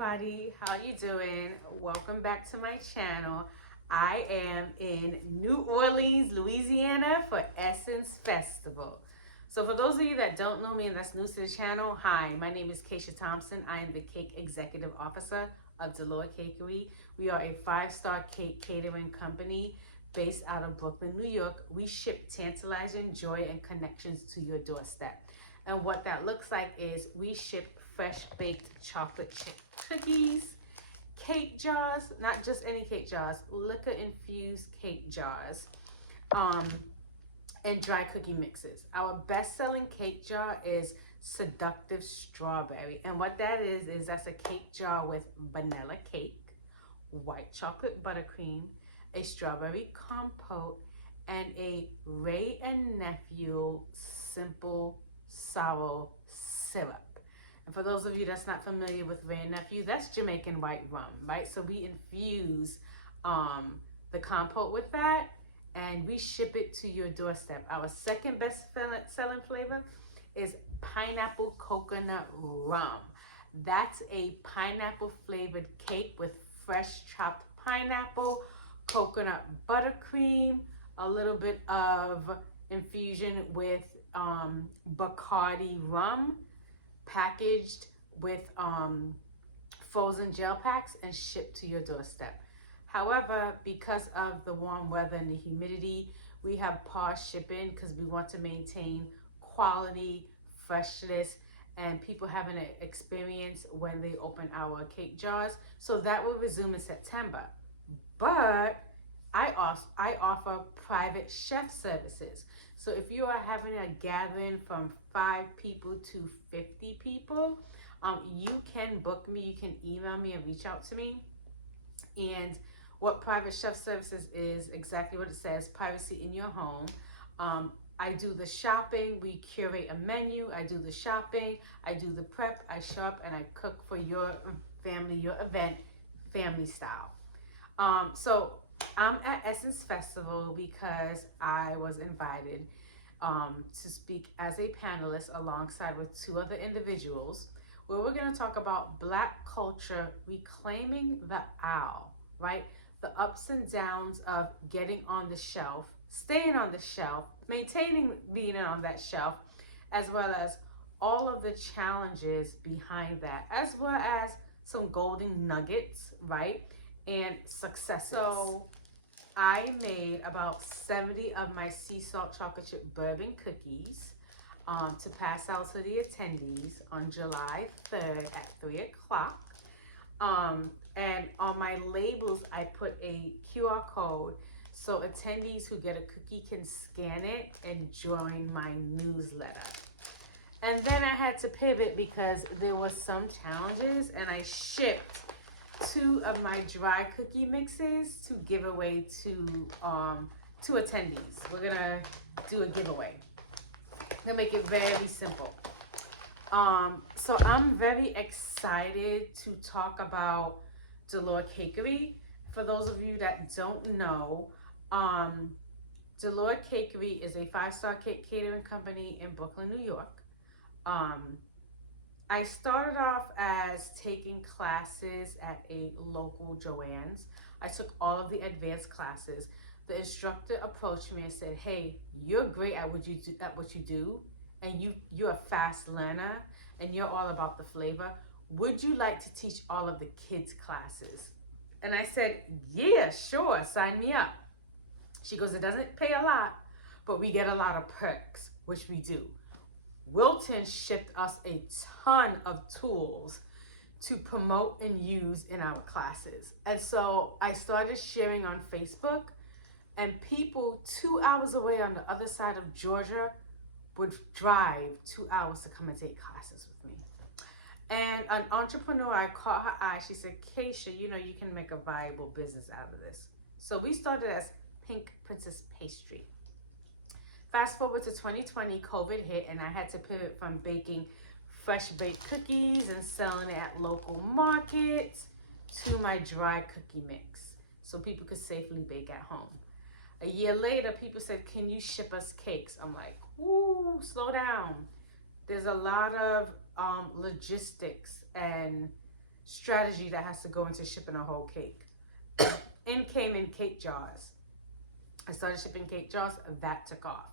everybody, how you doing? Welcome back to my channel. I am in New Orleans, Louisiana for Essence Festival. So for those of you that don't know me and that's new to the channel, hi, my name is Keisha Thompson. I am the Cake Executive Officer of Delore Cakery. We are a 5-star cake catering company based out of Brooklyn, New York. We ship tantalizing joy and connections to your doorstep. And what that looks like is we ship fresh baked chocolate chip cookies, cake jars, not just any cake jars, liquor infused cake jars, and dry cookie mixes. Our best selling cake jar is Seductive Strawberry. And what that is that's a cake jar with vanilla cake, white chocolate buttercream, a strawberry compote, and a Ray and Nephew simple sour syrup. And for those of you that's not familiar with Ray and Nephew, that's Jamaican white rum, right? So we infuse the compote with that and we ship it to your doorstep. Our second best selling flavor is pineapple coconut rum. That's a pineapple flavored cake with fresh chopped pineapple, coconut buttercream, a little bit of infusion with Bacardi rum, packaged with frozen gel packs and shipped to your doorstep. However, because of the warm weather and the humidity, we have paused shipping because we want to maintain quality, freshness, and people having an experience when they open our cake jars. So that will resume in September. But I offer private chef services. So if you are having a gathering from 5 people to 50 people, you can book me, you can email me and reach out to me. And what private chef services is exactly what it says, privacy in your home. I do the shopping, we curate a menu, I do the shopping, I do the prep, I show up and I cook for your family, your event, family style. So I'm at Essence Festival because I was invited to speak as a panelist alongside with 2 other individuals where we're going to talk about Black culture reclaiming the owl, right? The ups and downs of getting on the shelf, staying on the shelf, maintaining being on that shelf, as well as all of the challenges behind that, as well as some golden nuggets, right? And successes. So I made about 70 of my sea salt chocolate chip bourbon cookies to pass out to the attendees on July 3rd at 3 o'clock. And on my labels, I put a QR code so attendees who get a cookie can scan it and join my newsletter. And then I had to pivot because there was some challenges and I shipped 2 of my dry cookie mixes to give away to attendees. We're gonna do a giveaway. I'm gonna make it very simple. So I'm very excited to talk about Delore Cakery. For those of you that don't know, Delore Cakery is a 5-star cake catering company in Brooklyn, New York. I started off as taking classes at a local Joann's. I took all of the advanced classes. The instructor approached me and said, "Hey, you're great at what you do, and you're a fast learner, and you're all about the flavor. Would you like to teach all of the kids' classes?" And I said, "Yeah, sure, sign me up." She goes, "It doesn't pay a lot, but we get a lot of perks," which we do. Wilton shipped us a ton of tools to promote and use in our classes. And so I started sharing on Facebook, and people 2 hours away on the other side of Georgia would drive 2 hours to come and take classes with me. And an entrepreneur, I caught her eye. She said, "Keisha, you can make a viable business out of this." So we started as Pink Princess Pastry. Fast forward to 2020, COVID hit, and I had to pivot from baking fresh baked cookies and selling it at local markets to my dry cookie mix so people could safely bake at home. A year later, people said, "Can you ship us cakes?" I'm like, "Ooh, slow down." There's a lot of logistics and strategy that has to go into shipping a whole cake. In came in cake jars. I started shipping cake jars. That took off.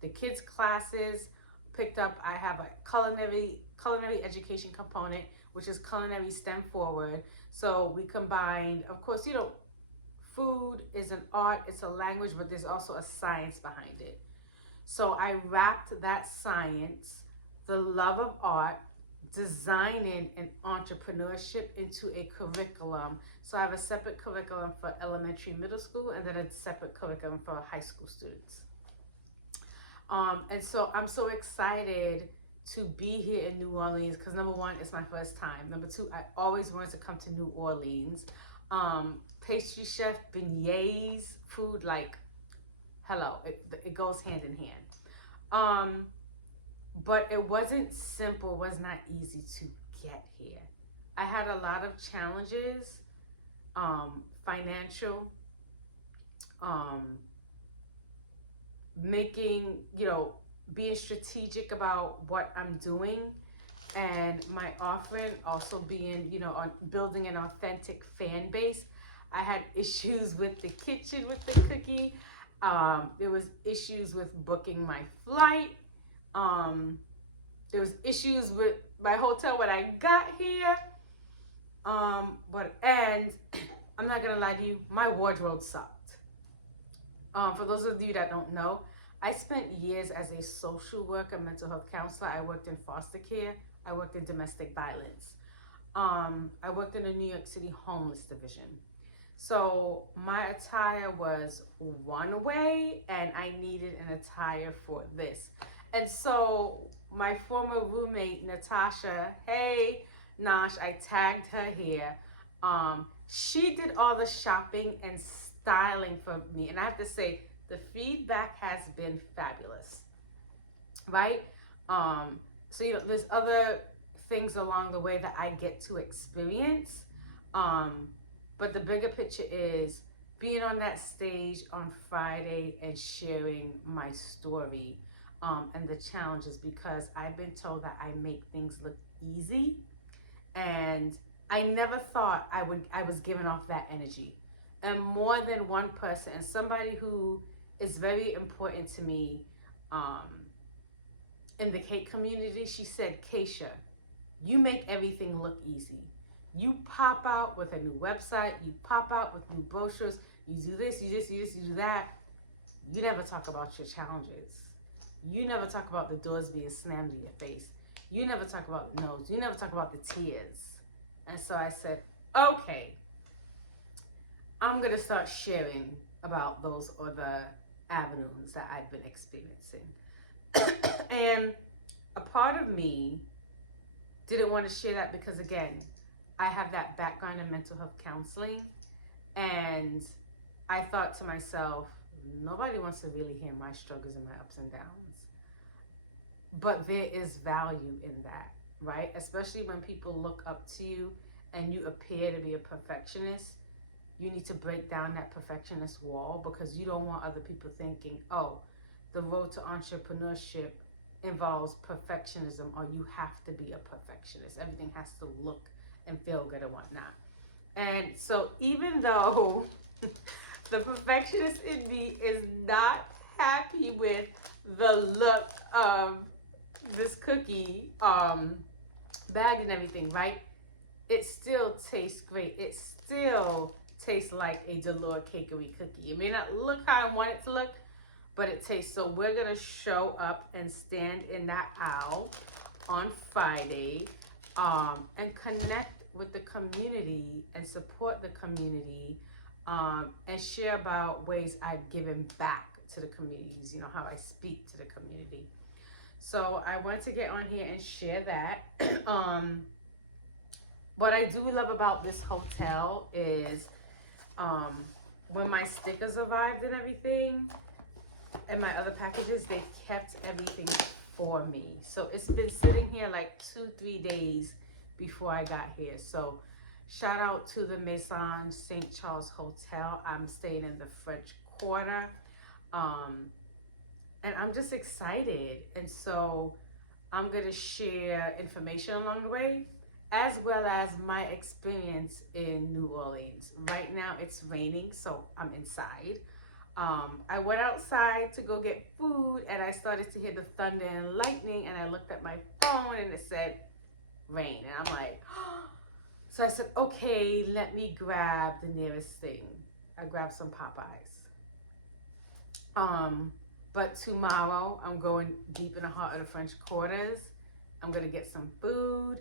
The kids' classes picked up. I have a culinary education component, which is culinary STEM forward. So we combined, of course, food is an art, it's a language, but there's also a science behind it. So I wrapped that science, the love of art, designing an entrepreneurship into a curriculum. So I have a separate curriculum for elementary, middle school, and then a separate curriculum for high school students. And so I'm so excited to be here in New Orleans because number one, it's my first time. Number two, I always wanted to come to New Orleans. Pastry chef, beignets, food, like, hello, it goes hand in hand. But it wasn't simple, was not easy to get here. I had a lot of challenges, financial, making, being strategic about what I'm doing, and my offering also being, on building an authentic fan base. I had issues with the kitchen, with the cookie. There was issues with booking my flight. There was issues with my hotel when I got here. And I'm not gonna lie to you, my wardrobe sucked. For those of you that don't know, I spent years as a social worker, mental health counselor. I worked in foster care. I worked in domestic violence. I worked in the New York City homeless division. So my attire was one way and I needed an attire for this. And so my former roommate, Natasha, hey, Nash, I tagged her here. She did all the shopping and styling for me. And I have to say, the feedback has been fabulous, right? So, there's other things along the way that I get to experience. But the bigger picture is being on that stage on Friday and sharing my story and the challenges, because I've been told that I make things look easy, and I never thought I was giving off that energy. And more than one person, and somebody who is very important to me in the cake community, she said, Keisha, you make everything look easy. You pop out with a new website, you pop out with new brochures, you do this, you do this, you do that. You never talk about your challenges. You never talk about the doors being slammed in your face. You never talk about the no's. You never talk about the tears. And so I said, okay, I'm going to start sharing about those other avenues that I've been experiencing. And a part of me didn't want to share that because, again, I have that background in mental health counseling, and I thought to myself, nobody wants to really hear my struggles and my ups and downs. But there is value in that, right? Especially when people look up to you and you appear to be a perfectionist. You need to break down that perfectionist wall, because you don't want other people thinking, oh, the road to entrepreneurship involves perfectionism, or you have to be a perfectionist. Everything has to look and feel good and whatnot. And so even though the perfectionist in me is not happy with the look of this cookie bagged and everything, right? It still tastes great. It still tastes like a Delore Cakery cookie. It may not look how I want it to look, but it tastes. So we're gonna show up and stand in that aisle on Friday and connect with the community and support the community and share about ways I've given back to the communities, how I speak to the community. So I want to get on here and share that. What I do love about this hotel is when my stickers arrived and everything, and my other packages, they kept everything for me. So it's been sitting here like 2-3 days before I got here. So shout out to the Maison St. Charles Hotel. I'm staying in the French Quarter. And I'm just excited. And so I'm going to share information along the way. as well as my experience in New Orleans. Right now it's raining, so I'm inside. I went outside to go get food and I started to hear the thunder and lightning, and I looked at my phone and it said rain. And I'm like, so I said, okay, let me grab the nearest thing. I grabbed some Popeyes. But tomorrow I'm going deep in the heart of the French Quarters. I'm gonna get some food.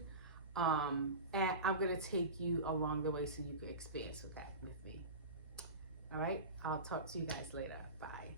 And I'm gonna take you along the way so you can experience with that with me. All right, I'll talk to you guys later. Bye.